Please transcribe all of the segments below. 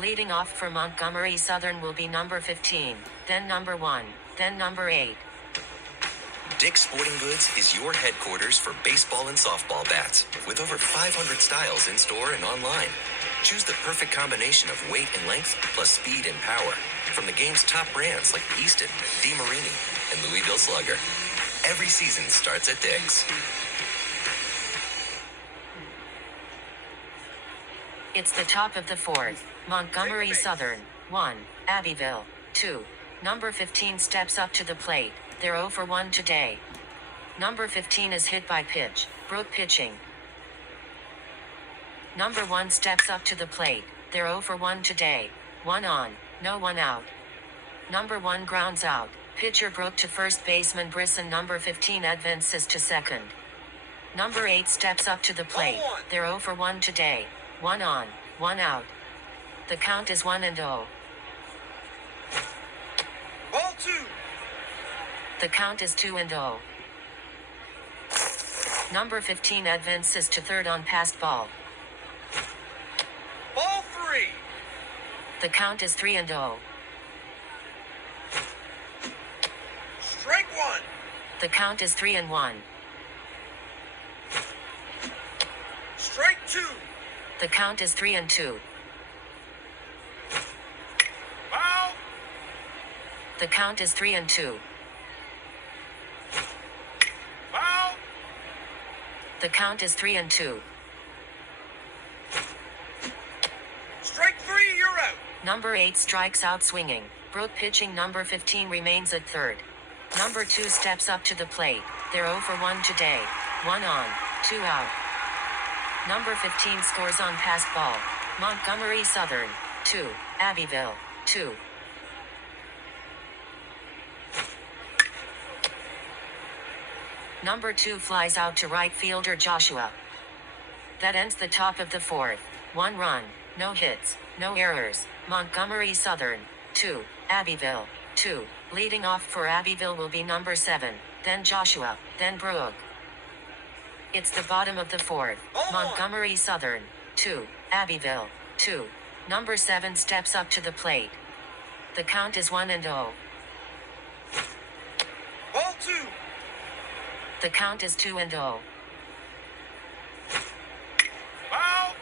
Leading off for Montgomery Southern will be number 15, then number 1, then number 8. Dick's Sporting Goods is your headquarters for baseball and softball bats, with over 500 styles in store and online. Choose the perfect combination of weight and length, plus speed and power, from the game's top brands like Easton, DeMarini, and Louisville Slugger. Every season starts at Dick's. It's the top of the fourth. Montgomery Southern, 1, Abbeville, 2. Number 15 steps up to the plate. They're 0 for 1 today. Number 15 is hit by pitch. Brooke pitching. Number 1 steps up to the plate. They're 0 for 1 today. 1 on, no 1 out. Number 1 grounds out. Pitcher Brooke to first baseman Brisson. Number 15 advances to second. Number 8 steps up to the plate. They're 0 for 1 today. 1 on, 1 out. The count is 1-0. Ball 2. The count is 2-0. Number 15 advances to third on passed ball. Ball 3. The count is 3-0. Strike 1. The count is 3-1. Strike 2. The count is 3-2. Foul. The count is 3-2. Foul. The count is 3-2. Strike 3, you're out. Number 8 strikes out swinging. Brooke pitching. Number 15 remains at third. Number 2 steps up to the plate. They're 0 for 1 today. 1 on, 2 out. Number 15 scores on passed ball. Montgomery Southern, 2, Abbeville, 2. Number 2 flies out to right fielder Joshua. That ends the top of the fourth. 1 run, no hits, no errors. Montgomery Southern, 2, Abbeville, 2. Leading off for Abbeville will be number 7, then Joshua, then Brooke. It's the bottom of the fourth. Montgomery Southern, 2, Abbeville, 2. Number 7 steps up to the plate. The count is 1-0. Ball 2. The count is 2-0. Foul.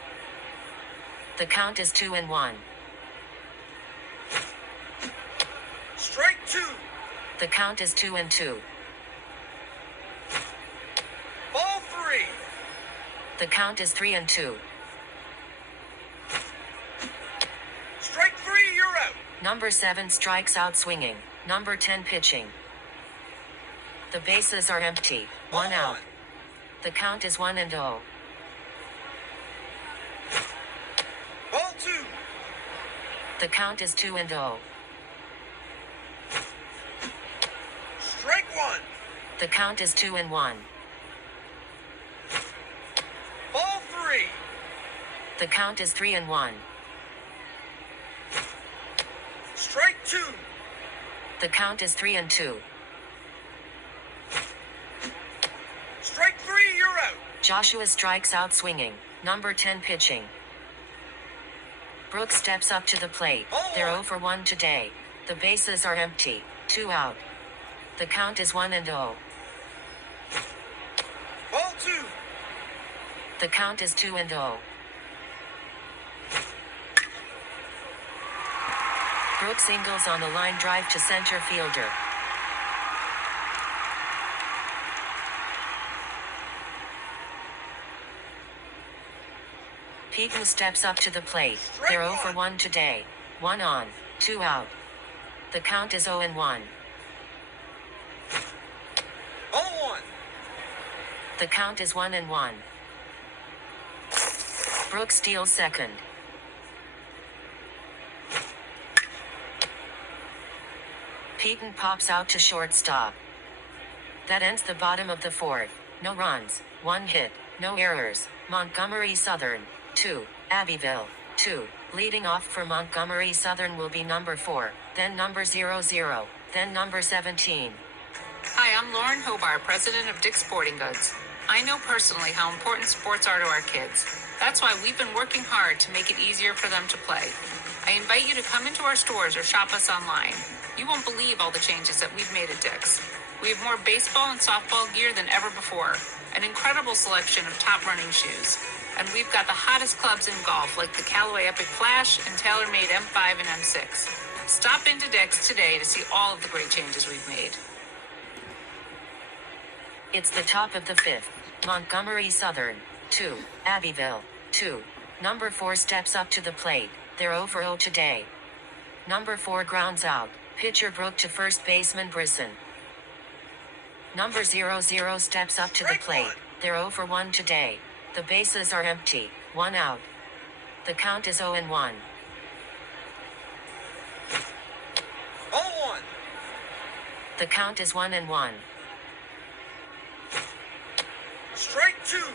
The count is 2-1. Strike 2. The count is 2-2. Ball 3. The count is 3-2. Strike 3, you're out. Number 7 strikes out swinging. Number 10 pitching. The bases are empty. 1 out. The count is 1-0. Ball 2. The count is 2-0. Strike 1. The count is 2-1. Ball 3. The count is 3-1. Strike 2. The count is 3-2. Strike 3, you're out. Joshua strikes out swinging. Number 10 pitching. Brooke steps up to the plate. They're 0 for 1 today. The bases are empty. 2 out. The count is 1-0. Ball 2. The count is 2-0. Brooke singles on a line drive to center fielder. Peton steps up to the plate. They're 0 for 1 today. 1 on, 2 out. The count is 0-1. 0-1. The count is 1-1. Brooke steals second. Peton pops out to shortstop. That ends the bottom of the fourth. No runs, 1 hit, no errors. Montgomery Southern, 2, Abbeville, 2. Leading off for Montgomery Southern will be number 4, then number 00, then number 17. Hi, I'm Lauren Hobart, president of Dick's Sporting Goods. I know personally how important sports are to our kids. That's why we've been working hard to make it easier for them to play. I invite you to come into our stores or shop us online. You won't believe all the changes that we've made at Dick's. We have more baseball and softball gear than ever before, an incredible selection of top running shoes. And we've got the hottest clubs in golf like the Callaway Epic Flash and TaylorMade M5 and M6. Stop into Dick's today to see all of the great changes we've made. It's the top of the fifth. Montgomery Southern, 2. Abbeville, 2. Number 4 steps up to the plate. They're 0 for 0 today. Number 4 grounds out. Pitcher Brooke to first baseman Brisson. Number 00 steps up to the plate. They're 0 for 1 today. The bases are empty. 1 out. The count is 0-1. 0-1. The count is 1-1. Strike 2.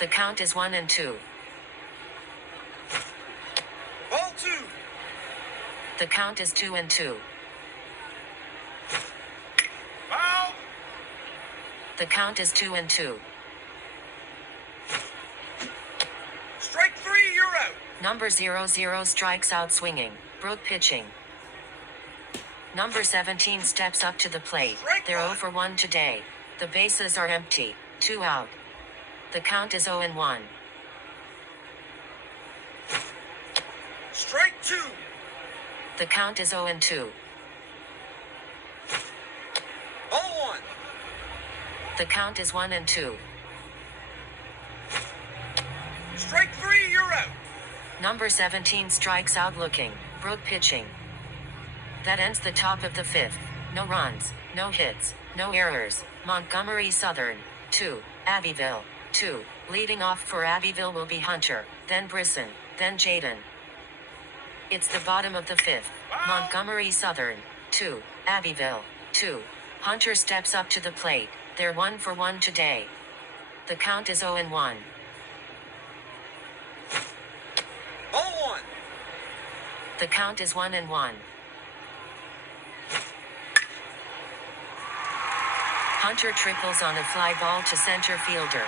The count is 1-2. Ball 2. The count is 2-2. Foul. The count is 2-2. Strike 3, you're out. Number 00 strikes out swinging. Brooke pitching. Number 17 steps up to the plate. They're 0 for 1 today. The bases are empty. 2 out. The count is 0-1. Strike 2. The count is 0-2. 0-1. The count is 1-2. Strike 3, you're out. Number 17 strikes out looking. Brooke pitching. That ends the top of the fifth. No runs, no hits, no errors. Montgomery Southern, 2. Abbeville, 2. Leading off for Abbeville will be Hunter, then Brisson, then Jaden. It's the bottom of the fifth. Montgomery Southern, 2. Abbeville, 2. Hunter steps up to the plate. They're 1 for 1 today. The count is 0-1. 0-1. The count is 1-1. Hunter triples on a fly ball to center fielder.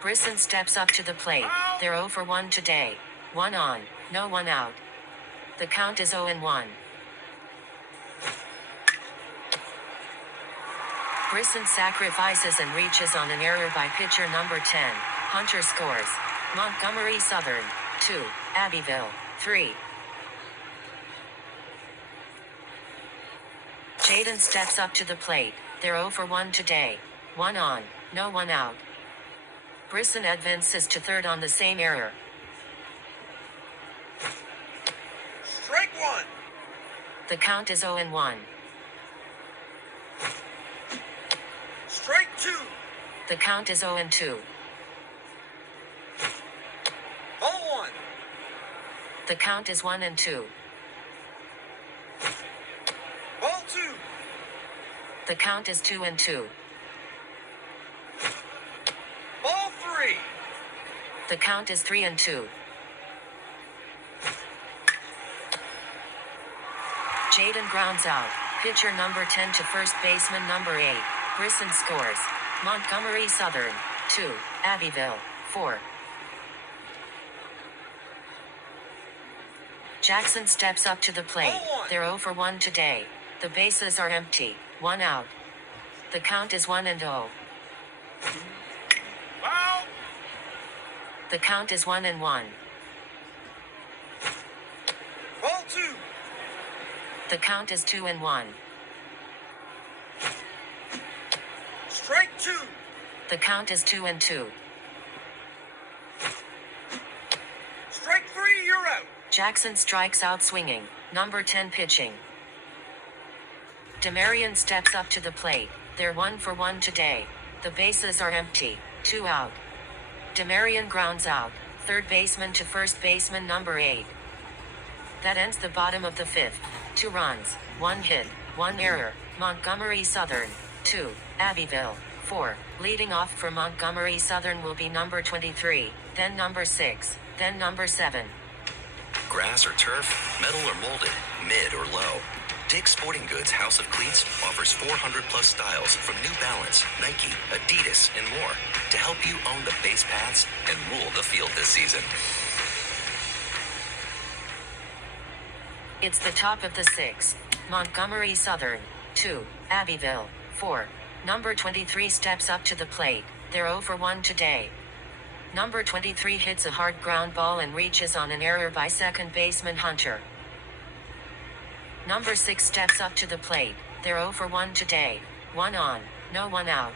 Brisson steps up to the plate. They're 0 for 1 today. 1 on, no 1 out. The count is 0-1. Brisson sacrifices and reaches on an error by pitcher number 10. Hunter scores. Montgomery Southern, 2. Abbeville, 3. Jaden steps up to the plate. They're 0 for 1 today. 1 on, no 1 out. Brisson advances to third on the same error. Strike 1. The count is 0-1. Strike 2. The count is 0-2. 0-1. The count is 1-2. Ball 2. The count is 2-2. Ball 3. The count is 3-2. Jaden grounds out. Pitcher number 10 to first baseman number 8. Brisson scores. Montgomery Southern, 2. Abbeville, 4. Jackson steps up to the plate. They're 0 for 1 today. The bases are empty. 1 out. The count is 1-0. Foul. The count is 1-1. Ball 2. The count is 2-1. Strike 2. The count is 2-2. Strike 3, you're out. Jackson strikes out swinging. Number 10 pitching. Demarion steps up to the plate. They're 1 for 1 today. The bases are empty. 2 out. Demarion grounds out. Third baseman to first baseman number 8. That ends the bottom of the fifth. 2 runs, 1 hit, 1 error. Montgomery Southern, 2. Abbeville, 4. Leading off for Montgomery Southern will be number 23, then number 6, then number 7. Grass or turf, metal or molded, mid or low. Dick's Sporting Goods House of Cleats offers 400 plus styles from New Balance, Nike, Adidas, and more to help you own the base paths and rule the field this season. It's the top of the 6. Montgomery Southern. 2. Abbeville. 4. Number 23 steps up to the plate. They're 0 for 1 today. Number 23 hits a hard ground ball and reaches on an error by second baseman Hunter. Number 6 steps up to the plate. They're 0 for 1 today. 1 on, no 1 out.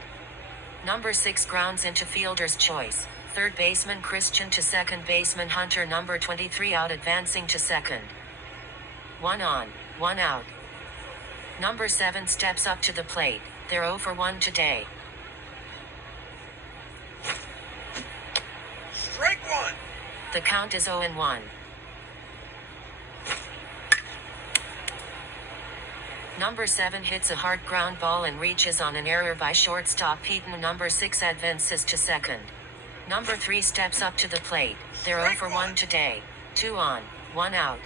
Number 6 grounds into fielder's choice. Third baseman Christian to second baseman Hunter. Number 23 out advancing to second. 1 on, 1 out. Number 7 steps up to the plate. They're 0 for 1 today. Strike 1. The count is 0-1. Number 7 hits a hard ground ball and reaches on an error by shortstop Peyton. Number 6 advances to second. Number 3 steps up to the plate. They're 0 for 1 today. 2 on, 1 out.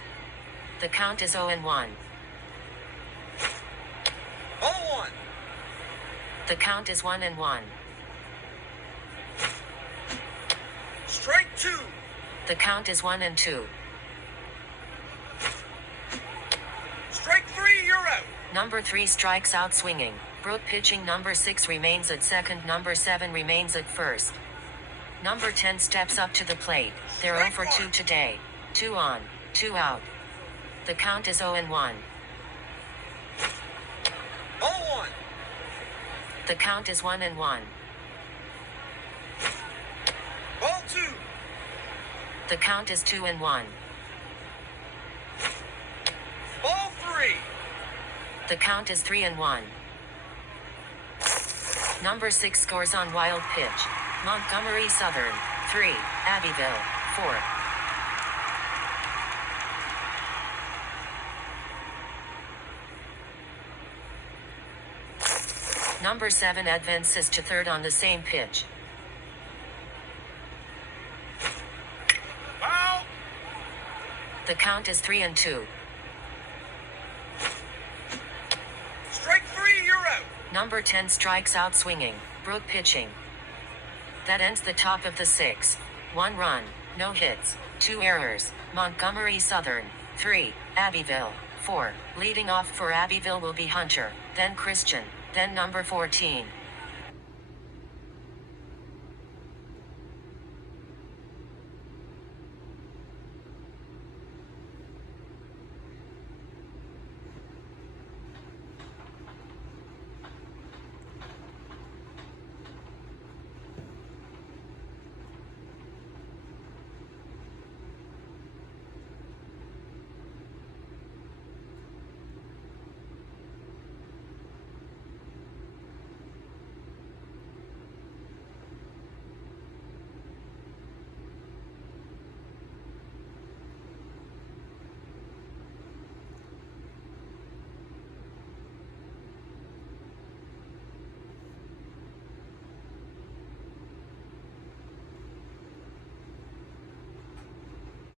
The count is 0-1. 0-1. The count is 1-1. Strike 2. The count is 1-2. Strike 3, you're out. Number 3 strikes out swinging. Brooke pitching. Number 6 remains at second. Number 7 remains at first. Number 10 steps up to the plate. They're 0 for 2 today. 2 on, 2 out. The count is 0-1. 0-1. The count is 1-1. Ball 2. The count is 2-1. Ball 3. The count is 3-1. Number 6 scores on wild pitch. Montgomery Southern. 3. Abbeville. 4. Number 7 advances to third on the same pitch. Foul. The count is 3-2. Strike 3, you're out. Number 10 strikes out swinging. Brooke pitching. That ends the top of the 6. 1 run, no hits, 2 errors. Montgomery Southern. 3. Abbeville. 4. Leading off for Abbeville will be Hunter, then Christian, then number 14.